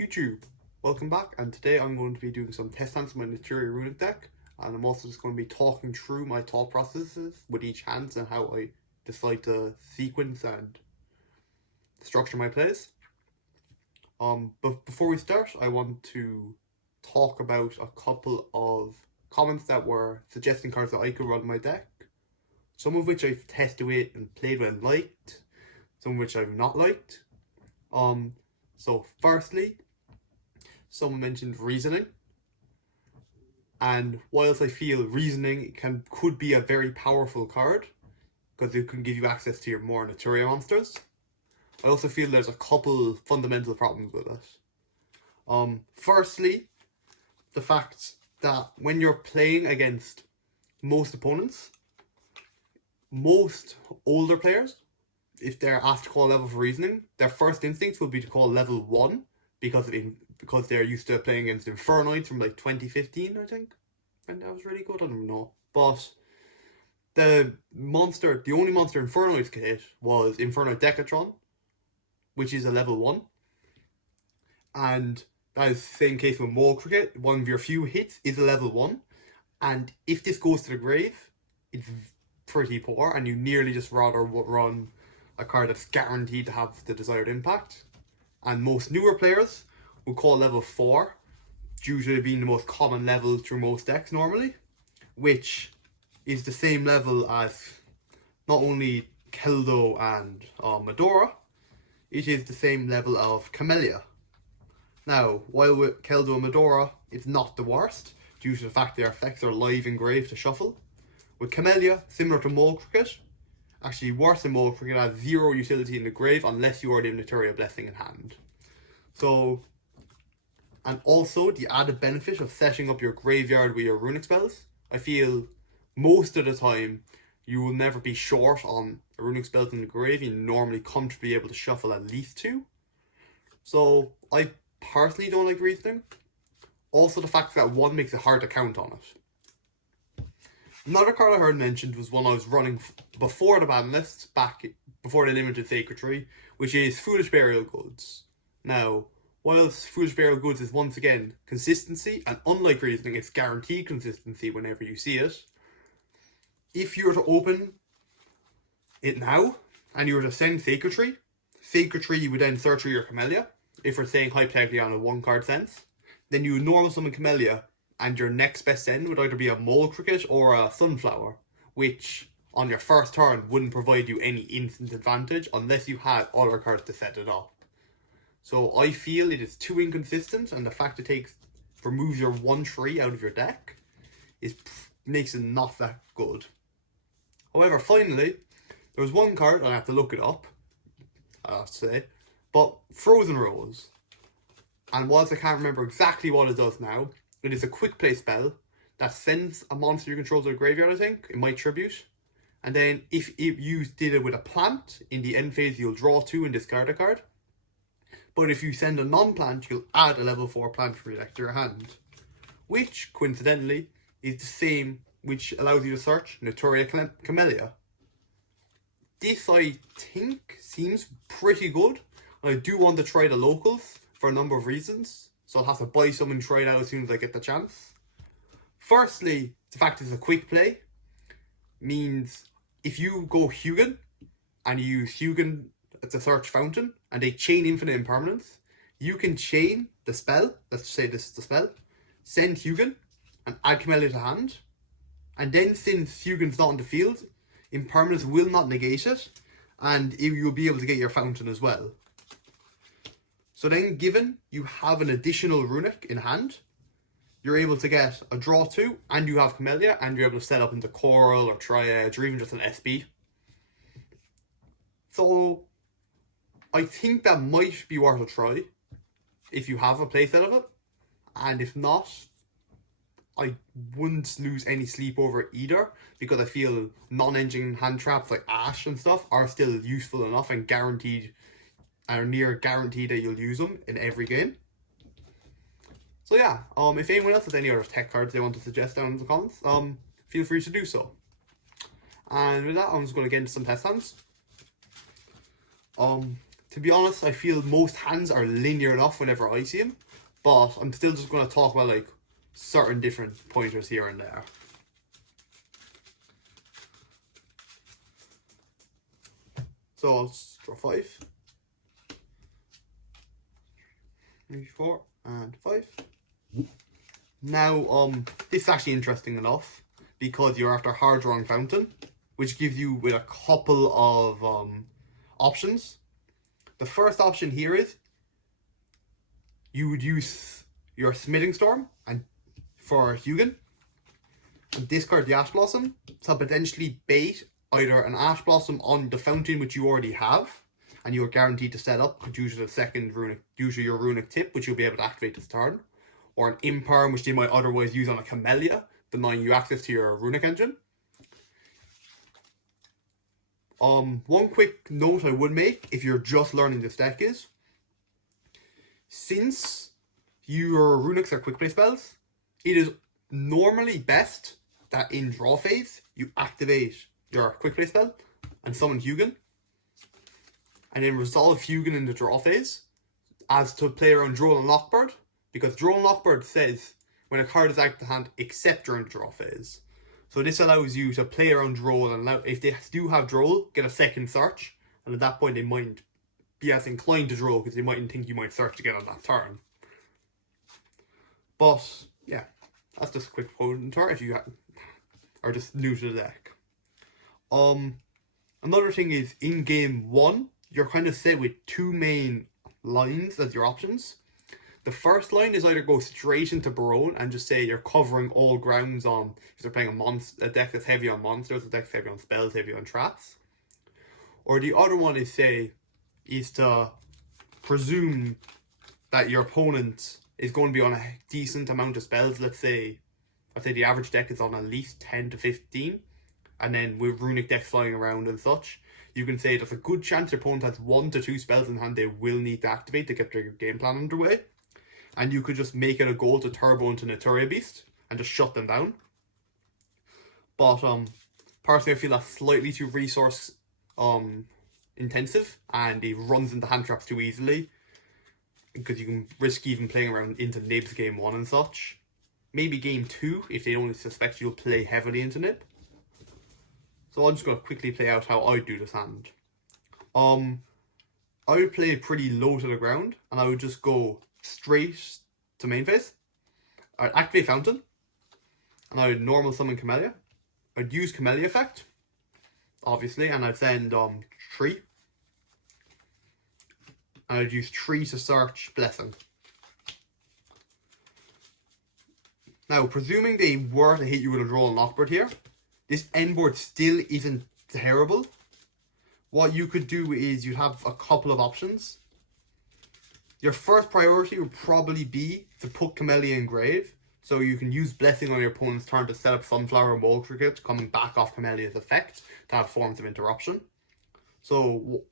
YouTube, welcome back, and today I'm going to be doing some test hands with my Naturia Runick deck, and I'm also just going to be talking through my thought processes with each hand and how I decide to sequence and structure my plays. But before we start, I want to talk about a couple of comments that were suggesting cards that I could run in my deck, some of which I've tested with and played with and liked, some of which I've not liked. So firstly, someone mentioned reasoning, and whilst I feel reasoning could be a very powerful card because it can give you access to your more Naturia monsters, I also feel there's a couple fundamental problems with it. Firstly, the fact that when you're playing against most opponents, most older players, if they're asked to call level for reasoning, their first instinct will be to call level 1 because they're used to playing against Infernoids from like 2015, I think. And that was really good, I don't know. But the only monster Infernoids could hit was Inferno Decatron, which is a level 1. And that is the same case with Mole Cricket. One of your few hits is a level 1. And if this goes to the grave, it's pretty poor, and you nearly just rather run a card that's guaranteed to have the desired impact. And most newer players will call level 4 due to it being the most common level through most decks normally, which is the same level as not only Keldo and Medora, it is the same level of Camellia. Now, while with Keldo and Medora, it's not the worst due to the fact their effects are live in grave to shuffle. With Camellia, similar to Mole Cricket, actually worse than Mole Cricket, has 0 utility in the grave unless you already have Naturia Blessing in hand. So, and also the added benefit of setting up your graveyard with your runic spells. I feel most of the time you will never be short on runic spells in the grave. You normally come to be able to shuffle at least 2. So I personally don't like reasoning. Also the fact that 1 makes it hard to count on it. Another card I heard mentioned was one I was running before the ban list, back before the limited Sacred Tree, which is Foolish Burial Goods. Now, whilst Foolish Burial Goods is once again consistency, and unlike reasoning, it's guaranteed consistency whenever you see it, if you were to open it now, and you were to send Sacred Tree would then search through your Camellia, if we're saying hypothetically on a 1-card sense, then you would normal summon Camellia, and your next best send would either be a Mole Cricket or a Sunflower, which on your first turn wouldn't provide you any instant advantage unless you had other cards to set it up. So I feel it is too inconsistent, and the fact it removes your 1/3 out of your deck makes it not that good. However, finally, there was one card, and I have to look it up, I have to say, but Frozen Rose. And whilst I can't remember exactly what it does now, it is a quick play spell that sends a monster you control to the graveyard, I think, in my tribute. And then if you did it with a plant, in the end phase you'll draw 2 and discard a card. But if you send a non-plant, you'll add a level 4 plant from your deck to your hand. Which, coincidentally, is the same which allows you to search Naturia Camellia. This, I think, seems pretty good. I do want to try the locals for a number of reasons, so I'll have to buy some and try it out as soon as I get the chance. Firstly, the fact it's a quick play means if you go Hugin and you use Hugin to search Fountain and they chain infinite impermanence, you can chain the spell, let's say this is the spell, send Hugin and add Camellia to hand, and then since Hugin's not on the field, impermanence will not negate it, and you'll be able to get your Fountain as well. So then, given you have an additional Runick in hand, you're able to get a draw 2, and you have Camellia, and you're able to set up into Coral or Triad, or even just an SB. So, I think that might be worth a try, if you have a playset of it. And if not, I wouldn't lose any sleep over it either, because I feel non-engine hand traps like Ash and stuff are still useful enough and guaranteed, are near guaranteed that you'll use them in every game. So yeah, if anyone else has any other tech cards they want to suggest down in the comments, feel free to do so. And with that, I'm just going to get into some test hands. To be honest, I feel most hands are linear enough whenever I see them, but I'm still just going to talk about like certain different pointers here and there. So I'll draw 5, 3, 4, and 5. Now, this is actually interesting enough because you're after hard drawing fountain, which gives you with a couple of options. The first option here is you would use your Smithing Storm and for Hugin and discard the Ash Blossom to potentially bait either an Ash Blossom on the fountain which you already have and you're guaranteed to set up due to the second runic, due to your runic tip, which you'll be able to activate this turn, or an Imperm which they might otherwise use on a Camellia, denying you access to your runic engine. One quick note I would make if you're just learning this deck is, since your runics are quick play spells, it is normally best that in draw phase you activate your quick play spell and summon Hugin, and then resolve Hugin in the draw phase as to play around Droll and Lockbird, because Droll and Lockbird says when a card is out of the hand except during the draw phase. So this allows you to play around Droll and allow, if they do have Droll, get a second search, and at that point they might be as inclined to Droll because they mightn't think you might search again on that turn. But yeah, that's just a quick pointer if you are just new to the deck. Another thing is in game 1, you're kind of set with 2 main lines as your options. The first line is either go straight into Barone and just say you're covering all grounds on, if you're playing a deck that's heavy on monsters, a deck that's heavy on spells, heavy on traps. Or the other one is to presume that your opponent is going to be on a decent amount of spells. Let's say the average deck is on at least 10 to 15. And then with runic decks flying around and such, you can say there's a good chance your opponent has 1 to 2 spells in hand they will need to activate to get their game plan underway. And you could just make it a goal to turbo into Naturia Beast and just shut them down. But personally, I feel that's slightly too resource intensive, and it runs into hand traps too easily because you can risk even playing around into Nibs game 1 and such. Maybe game 2 if they don't suspect you'll play heavily into Nib. So I'm just going to quickly play out how I do this hand. I would play it pretty low to the ground, and I would just go straight to main phase. I'd activate Fountain, and I would normal summon Camellia. I'd use Camellia effect, obviously, and I'd send Tree. And I'd use Tree to search Blessing. Now, presuming they were to hit you with a Droll and Lockbird here, this end board still isn't terrible. What you could do is you'd have a couple of options. Your first priority would probably be to put Camellia in grave, so you can use Blessing on your opponent's turn to set up Sunflower and Mold Cricket coming back off Camellia's effect to have forms of interruption. So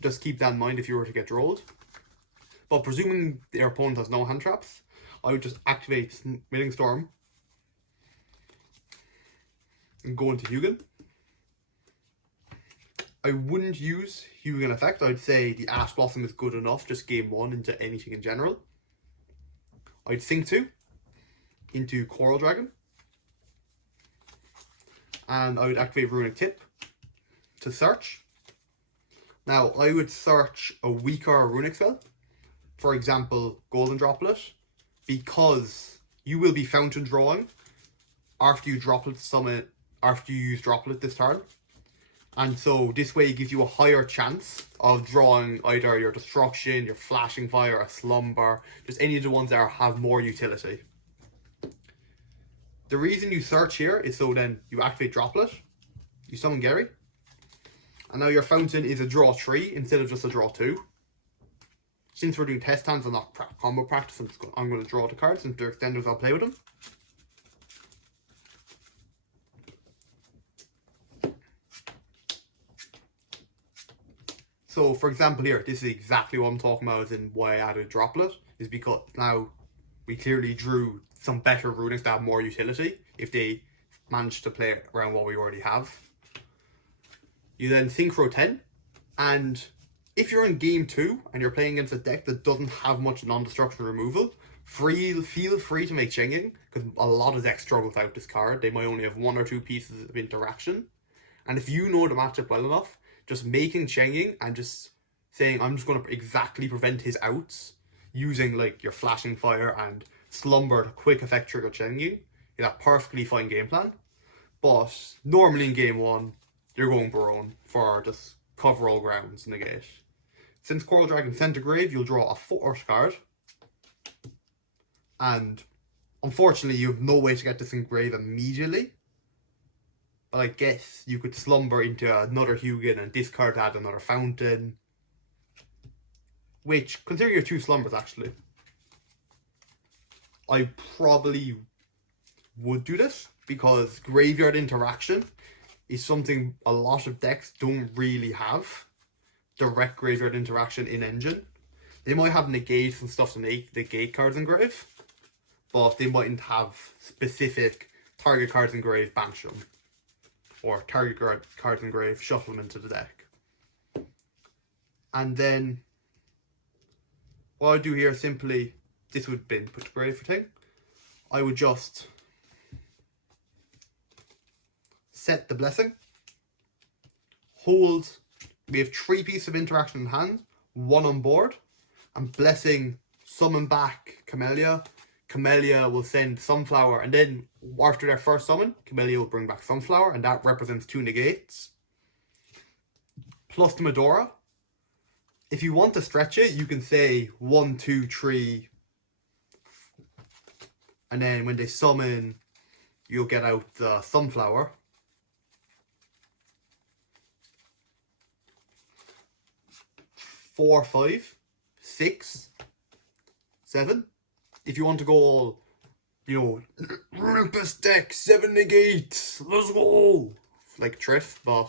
just keep that in mind if you were to get rolled. But presuming your opponent has no hand traps, I would just activate Smithing Storm and go into Hugin. I wouldn't use Hugin effect. I'd say the Ash Blossom is good enough, just game 1 into anything in general. I'd Sync 2 into Coral Dragon. And I would activate Runic Tip to search. Now, I would search a weaker runic spell. For example, Golden Droplet, because you will be fountain drawing after you Droplet summon, after you use Droplet this turn. And so this way it gives you a higher chance of drawing either your Destruction, your Flashing Fire, a Slumber, just any of the ones that have more utility. The reason you search here is so then you activate Droplet, you summon Gary, and now your fountain is a draw 3 instead of just a draw 2. Since we're doing test hands and not combo practice, I'm going to draw the cards, and they're extenders, I'll play with them. So, for example here, this is exactly what I'm talking about and why I added Droplet, is because now we clearly drew some better runics that have more utility if they manage to play around what we already have. You then Synchro 10, and if you're in game 2 and you're playing against a deck that doesn't have much non-destruction removal, feel free to make Chenging, because a lot of decks struggle without this card. They might only have 1 or 2 pieces of interaction. And if you know the matchup well enough, just making Chenging and just saying, I'm just going to exactly prevent his outs, using like your Flashing Fire and Slumber to quick effect trigger Chenging, is a perfectly fine game plan. But normally in game 1, you're going Barone for just cover all grounds, negate. Since Coral Dragon sent to grave, you'll draw a force card. And unfortunately, you have no way to get this in grave immediately. But I guess you could slumber into another Hugin and discard that, another Fountain. Which, considering your 2 slumbers actually, I probably would do this, because graveyard interaction is something a lot of decks don't really have. Direct graveyard interaction in Engine. They might have negates and stuff to make negate cards in grave, but they mightn't have specific target cards in grave, banish them. Or target cards in grave, shuffle them into the deck. And then what I do here is simply, this would have been put to grave for thing. I would just set the blessing, hold. We have 3 pieces of interaction in hand, 1 on board, and blessing, summon back Camellia. Camellia will send Sunflower, and then after their first summon, Camellia will bring back Sunflower, and that represents 2 negates. Plus the Medora. If you want to stretch it, you can say 1, 2, 3, and then when they summon, you'll get out the Sunflower. 4, 5, 6, 7. If you want to go all, you know, Runick best deck, 7 negates, let's go! Like Triff, but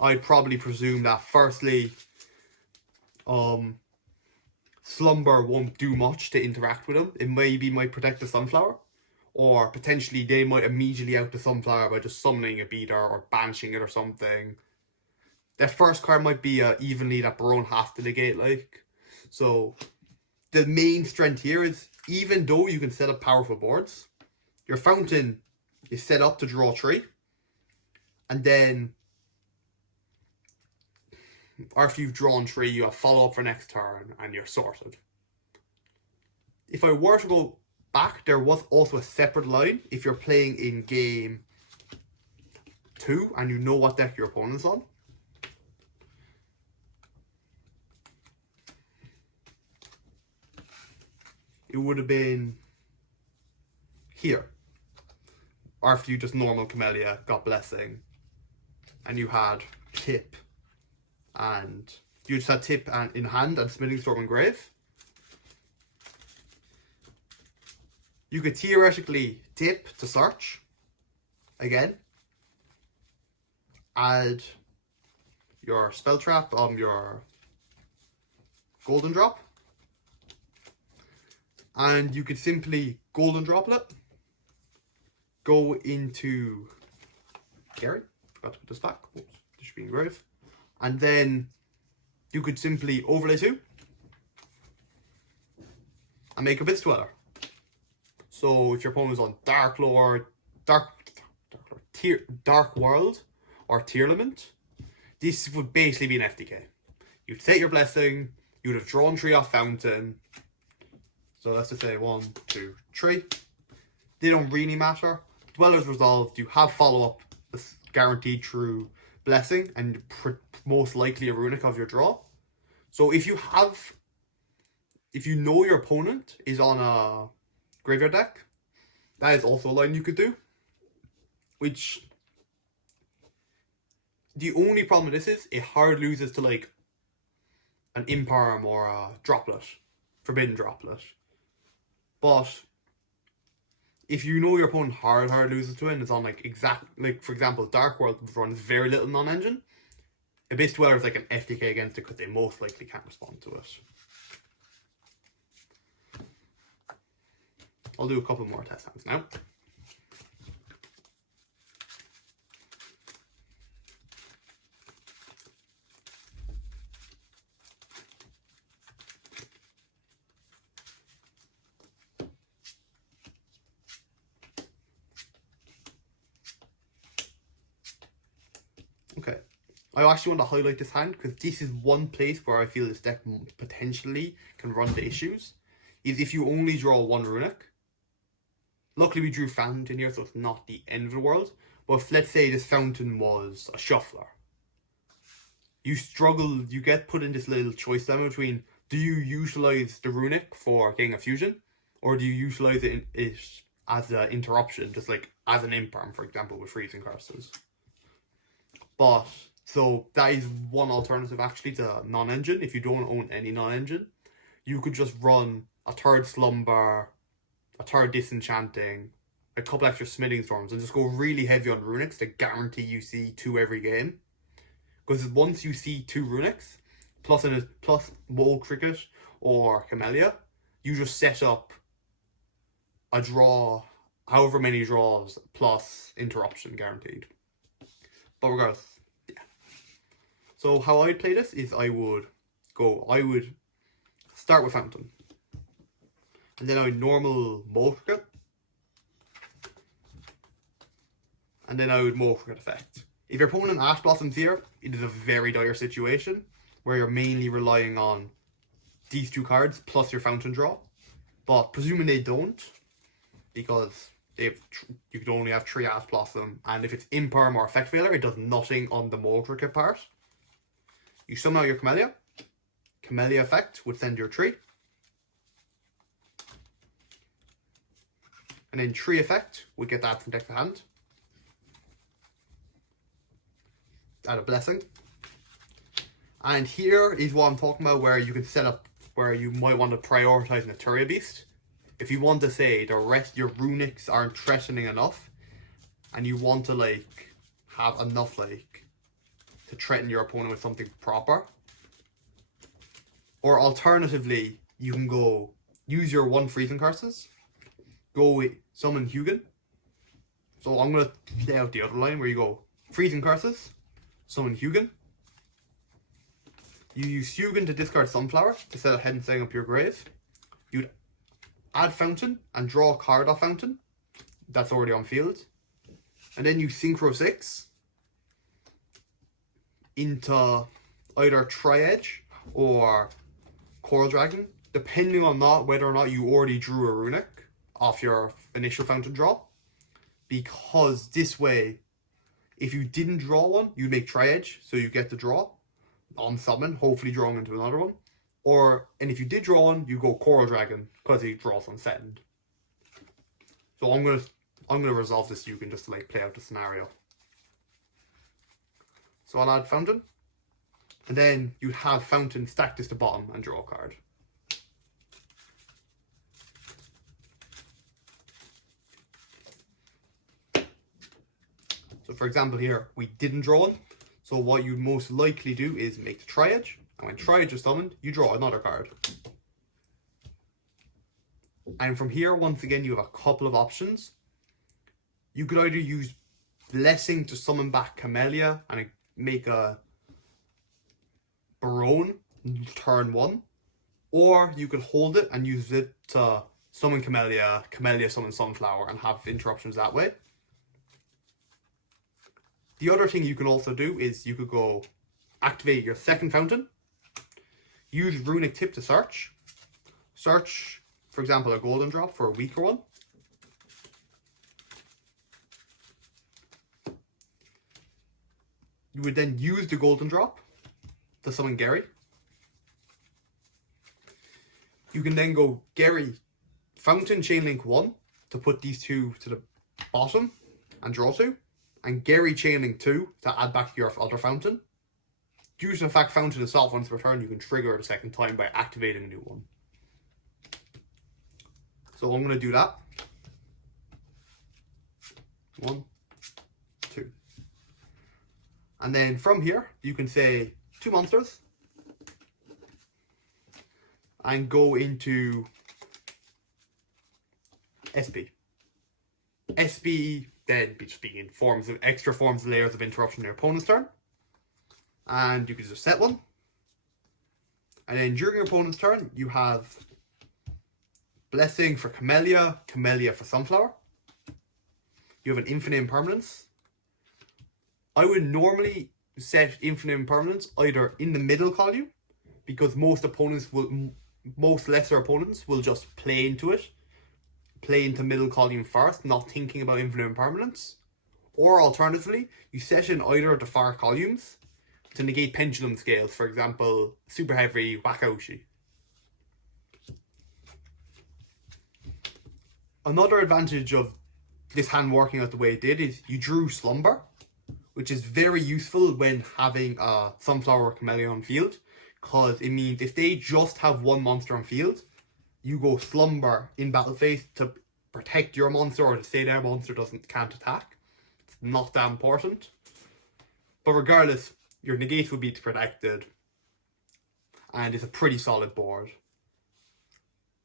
I'd probably presume that firstly, Slumber won't do much to interact with him. It maybe might protect the Sunflower, or potentially they might immediately out the Sunflower by just summoning a beater or banishing it or something. Their first card might be evenly that Barone has to negate, like. So the main strength here is, even though you can set up powerful boards, your Fountain is set up to draw 3. And then after you've drawn 3, you have follow-up for next turn, and you're sorted. If I were to go back, there was also a separate line if you're playing in game 2 and you know what deck your opponent's on. It would have been here. After you just normal Camellia, got Blessing, and you had Tip, and you just had Tip and in hand and Smithing Storm in grave. You could theoretically Tip to search again. Add your Spell Trap on your Golden Drop. And you could simply Golden Droplet, go into Gary, forgot to put this back, oops, this should be engraved, and then you could simply overlay 2 and make a Abyss Dweller. So if your opponent is on Dark Lord, Dark World, or Tearlament, this would basically be an FDK. You'd set your Blessing, you'd have drawn 3 off Fountain. So let's just say 1, 2, 3. They don't really matter. Dweller's resolved. You have follow-up guaranteed through Blessing, and most likely a Runick of your draw. So if you know your opponent is on a graveyard deck, that is also a line you could do. Which, the only problem with this is, it hard loses to like an Imperm or a Droplet, Forbidden Droplet. But if you know your opponent hard loses to it, and it's on like for example, Dark World runs very little non-engine. Abyss Dweller is like an FTK against it because they most likely can't respond to it. I'll do a couple more test hands now. I actually want to highlight this hand because this is one place where I feel this deck potentially can run into issues. Is if you only draw one Runick. Luckily we drew Fountain here, so it's not the end of the world. But if, let's say this Fountain was a Shuffler, you struggle, you get put in this little choice dilemma between, do you utilize the Runick for getting a fusion, or do you utilize it as an interruption, just like as an imperm, for example, with freezing curses. But, so that is one alternative actually to non-engine. If you don't own any non-engine, you could just run a third Slumber, a third Disenchanting, a couple extra Smithing Storms, and just go really heavy on Runicks to guarantee you see 2 every game. Because once you see 2 Runicks, plus Mole Cricket or Camellia, you just set up a draw, however many draws, plus interruption guaranteed. But regardless, yeah. So how I'd play this is I would start with Fountain. And then I would normal Mole Cricket. And then I would Mole Cricket effect. If your opponent Ash Blossoms here, it is a very dire situation where you're mainly relying on these 2 cards plus your Fountain draw. But presuming they don't, because you could only have 3 Ash Blossom, and if it's imperm or effect failure, it does nothing on the Mole Cricket part. You summon out your Camellia. Camellia effect would send your 3. And then 3 effect would get that from deck to hand. Add a Blessing. And here is what I'm talking about, where you can set up, where you might want to prioritize Naturia Beast. If you want to say the rest, your Runicks aren't threatening enough, and you want to like have enough like to threaten your opponent with something proper. Or alternatively, you can go use your 1 freezing curses, go with summon Hugin. So I'm gonna play out the other line where you go freezing curses, summon Hugin. You use Hugin to discard Sunflower to set ahead and setting up your grave. You'd add Fountain and draw a card off Fountain. That's already on field. And then you Synchro 6 into either Tri-Edge or Coral Dragon, depending on whether or not you already drew a Runick off your initial Fountain draw. Because this way, if you didn't draw one, you'd make Tri-Edge, so you get the draw on summon, hopefully drawing into another one. And if you did draw one, you go Coral Dragon, because he draws on send. So I'm gonna resolve this, you can just like play out the scenario. So I'll add Fountain. And then you'd have Fountain stack this to bottom and draw a card. So for example here, we didn't draw one. So what you'd most likely do is make the Tri-Edge. And when Tri-Edge is summoned, you draw another card. And from here, once again, you have a couple of options. You could either use Blessing to summon back Camellia and make a Barone turn 1. Or you could hold it and use it to summon Camellia, Camellia summon Sunflower, and have interruptions that way. The other thing you can also do is you could go activate your second Fountain, use Runick Tip to search, for example, a Golden Drop for a weaker one. You would then use the Golden Drop to summon Gary. You can then go Gary, Fountain Chainlink 1 to put these 2 to the bottom and draw 2. And Gary Chainlink 2 to add back your other Fountain. Due to the fact Fountain is soft once per turn, you can trigger it a second time by activating a new one. So I'm going to do that. 1, 2. And then from here, you can say 2 monsters. And go into SB. SB then just being in extra forms, layers of interruption in your opponent's turn. And you can just set one. And then during your opponent's turn, you have Blessing for Camellia, Camellia for Sunflower. You have an infinite impermanence. I would normally set infinite impermanence either in the middle column, because most lesser opponents will just play into it, play into middle column first, not thinking about infinite impermanence. Or alternatively, you set in either of the far columns to negate pendulum scales, for example, super heavy Wakaushi. Another advantage of this hand working out the way it did is you drew Slumber, which is very useful when having a Sunflower or Camellia on field, because it means if they just have one monster on field, you go Slumber in battle phase to protect your monster or to say their monster can't attack. It's not that important. But regardless, your negate will be protected, and it's a pretty solid board.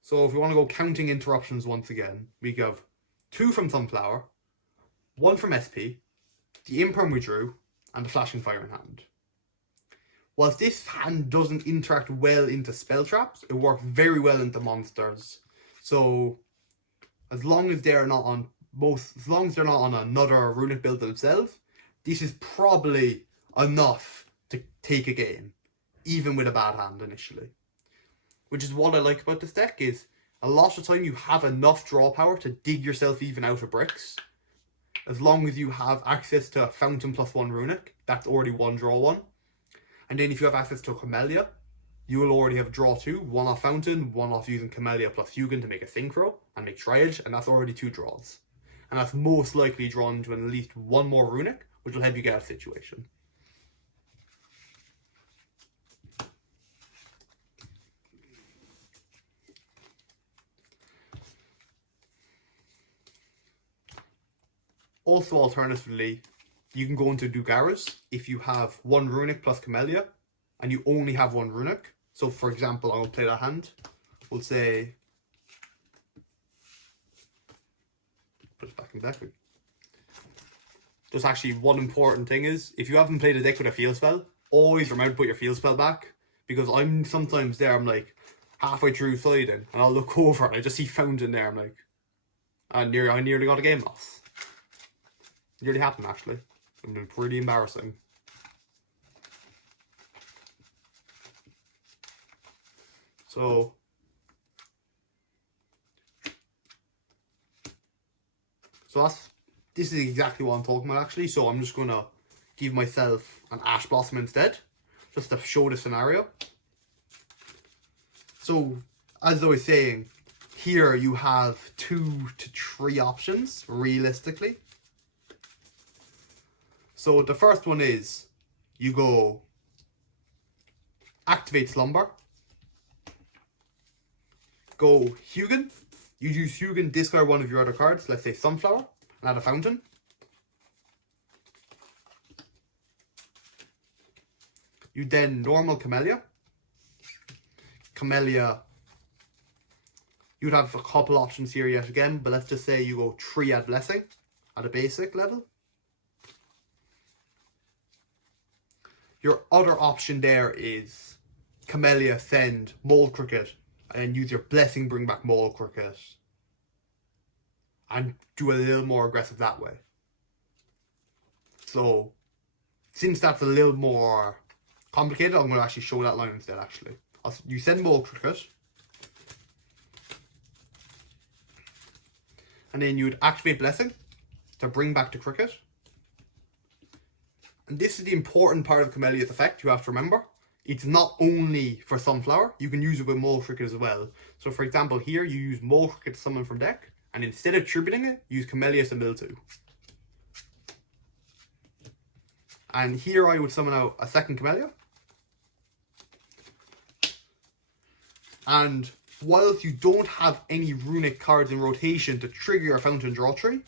So if we want to go counting interruptions once again, we have 2 from Sunflower, 1 from SP, the Imperm we drew, and the Flashing Fire in hand. Whilst this hand doesn't interact well into spell traps, it works very well into monsters. So as long as they're not on another runic build themselves, this is probably enough to take a game, even with a bad hand initially. Which is what I like about this deck, is a lot of the time you have enough draw power to dig yourself even out of bricks. As long as you have access to Fountain +1 Runic, that's already 1 draw 1. And then if you have access to Camellia, you will already have draw 2, 1 off Fountain, 1 off using Camellia plus Hugin to make a Synchro and make Triage, and that's already 2 draws. And that's most likely drawn to at least 1 more Runic, which will help you get out of the situation. Also, alternatively, you can go into Dugaras if you have 1 Runic plus Camellia and you only have 1 Runic. So, for example, I'll play that hand. We'll say, put it back in the deck. Just actually, one important thing is, if you haven't played a deck with a field spell, always remember to put your field spell back. Because I'm sometimes there, I'm like halfway through sliding, and I'll look over and I just see Fountain there. I'm like, I nearly got a game loss. It nearly happened, actually. It's been pretty embarrassing. So this is exactly what I'm talking about, actually. So I'm just gonna give myself an Ash Blossom instead, just to show the scenario. So as I was saying, here you have 2 to 3 options realistically. So the first one is you go activate Slumber, go Hugin. You use Hugin, discard 1 of your other cards, let's say Sunflower, and add a Fountain. You then normal Camellia. Camellia, you'd have a couple options here yet again, but let's just say you go Triad Blessing at a basic level. Your other option there is Camellia, send Mole Cricket, and use your Blessing, bring back Mole Cricket, and do a little more aggressive that way. So, since that's a little more complicated, I'm going to actually show that line instead, actually. You send Mole Cricket, and then you would activate Blessing to bring back the Cricket. And this is the important part of Camellia's effect you have to remember. It's not only for Sunflower, you can use it with Mole Cricket as well. So for example, here you use Mole Cricket to summon from deck, and instead of tributing it, use Camellia to mill 2. And here I would summon out a second Camellia. And whilst you don't have any runic cards in rotation to trigger your Fountain draw tree,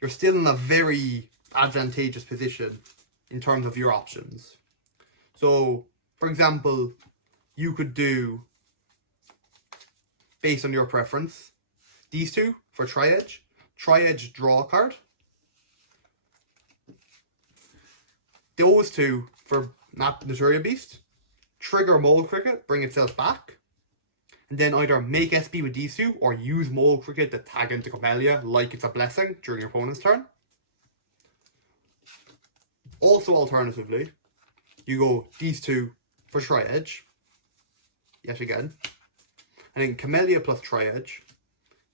you're still in a very advantageous position in terms of your options. So, for example, you could do, based on your preference, these 2 for Tri-Edge. Tri-Edge, draw a card. Those 2 for Naturia Beast. Trigger Mole Cricket, bring itself back. And then either make SP with these 2 or use Mole Cricket to tag into Camellia like it's a blessing during your opponent's turn. Also, alternatively, you go these two for Tri-Edge, yet again. And then Camellia plus Tri-Edge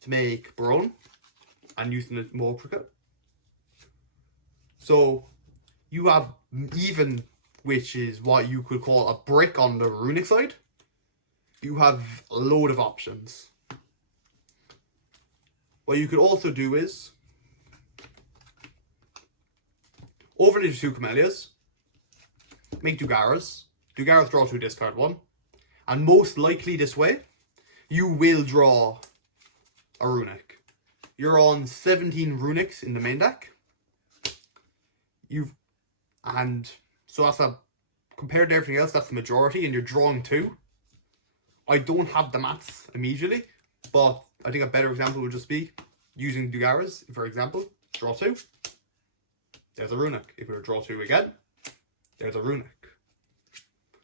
to make Barone, and using the Mole Cricket. So you have even, which is what you could call a brick on the Runick side. You have a load of options. What you could also do is overlay the two Camellias, make Dugaras. Dugaras draw 2, discard 1. And most likely this way, you will draw a Runick. You're on 17 Runicks in the main deck. So that's compared to everything else, that's the majority, and you're drawing 2. I don't have the maths immediately, but I think a better example would just be using Dugaras, for example. Draw 2. There's a Runick. If we were to draw 2 again, there's a Runick.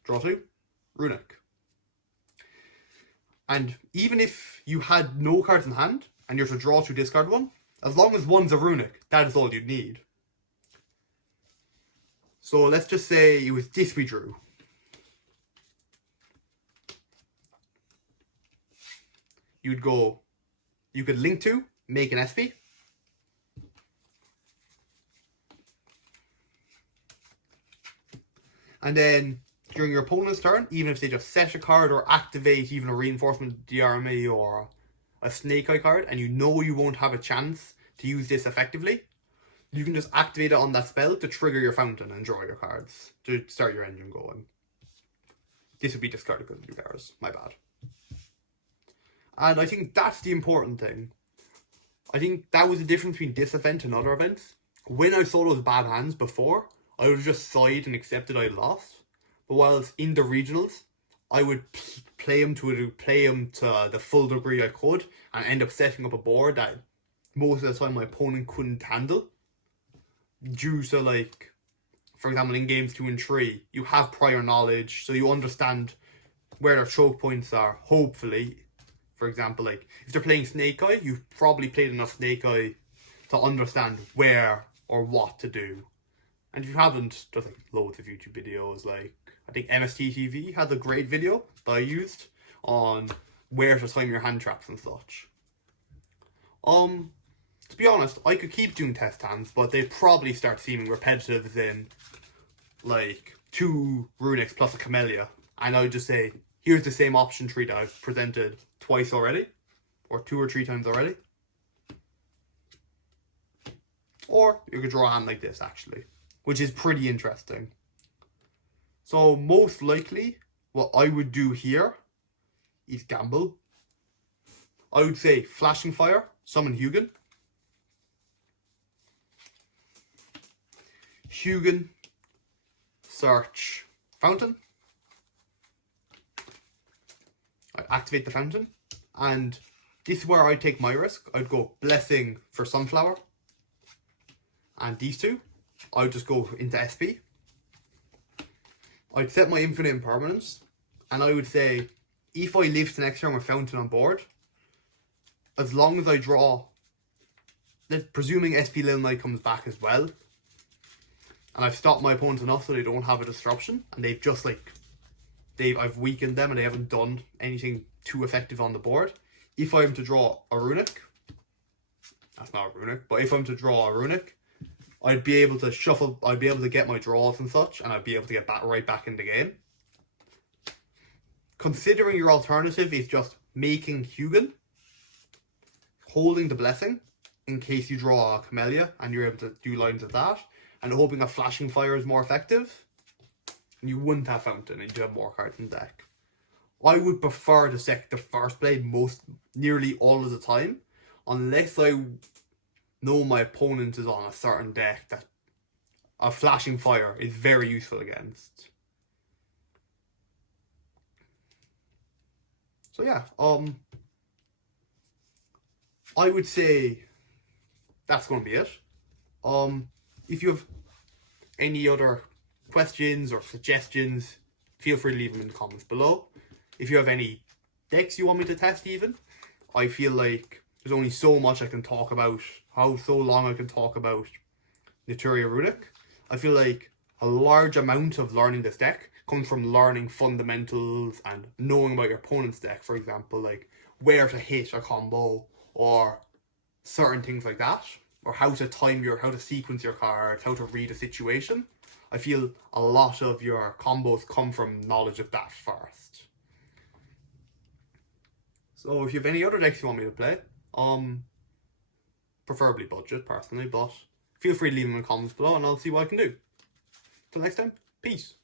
Draw 2, Runick. And even if you had no cards in hand, and you're to draw 2, discard 1, as long as one's a Runick, that is all you'd need. So let's just say it was this we drew. You could link to, make an SP. And then during your opponent's turn, even if they just set a card or activate even a Reinforcement DRMA or a Snake Eye card, and you know you won't have a chance to use this effectively, you can just activate it on that spell to trigger your fountain and draw your cards to start your engine going. This would be discarded because of Dugaras. My bad. And I think that's the important thing. I think that was the difference between this event and other events. When I saw those bad hands before, I would have just sighed and accepted I lost. But whilst in the regionals, I would play them to the full degree I could and end up setting up a board that most of the time my opponent couldn't handle. Due to, like, for example, in games 2 and 3, you have prior knowledge, so you understand where their choke points are, hopefully. For example, like, if they're playing Snake Eye, you've probably played enough Snake Eye to understand where or what to do. And if you haven't, there's like loads of YouTube videos, like, I think MST TV has a great video that I used on where to time your hand traps and such. To be honest, I could keep doing test hands, but they'd probably start seeming repetitive as in, like, 2 Runicks plus a Camellia. And I would just say, here's the same option tree that I've presented twice already, or 2 or 3 times already. Or you could draw a hand like this, actually, which is pretty interesting. So most likely, what I would do here is gamble. I would say Flashing Fire, summon Hugin. Hugin, search Fountain. I'd activate the Fountain. And this is where I'd take my risk. I'd go Blessing for Sunflower. And these two, I would just go into SP. I'd set my Infinite Impermanence. And I would say, if I live to next turn with Fountain on board, as long as I draw, presuming SP Little Knight comes back as well, and I've stopped my opponents enough so they don't have a disruption, and they've just like, I've weakened them and they haven't done anything too effective on the board. If I'm to draw a Runick, that's not a Runick, but if I'm to draw a Runick, I'd be able to shuffle, I'd be able to get my draws and such, and I'd be able to get right back in the game. Considering your alternative is just making Hugin, holding the Blessing, in case you draw a Camellia and you're able to do lines of that, and hoping a Flashing Fire is more effective, and you wouldn't have Fountain and you have more cards in the deck. I would prefer the first play nearly all of the time, unless I know my opponent is on a certain deck that a Flashing Fire is very useful against. So yeah, I would say that's going to be it. If you have any other questions or suggestions, feel free to leave them in the comments below. If you have any decks you want me to test even, I feel like there's only so much I can talk about, so long I can talk about Naturia Runik. I feel like a large amount of learning this deck comes from learning fundamentals and knowing about your opponent's deck, for example, like where to hit a combo or certain things like that, or how to sequence your cards, how to read a situation. I feel a lot of your combos come from knowledge of that first. So if you have any other decks you want me to play, preferably budget personally, but feel free to leave them in the comments below and I'll see what I can do. Till next time, peace.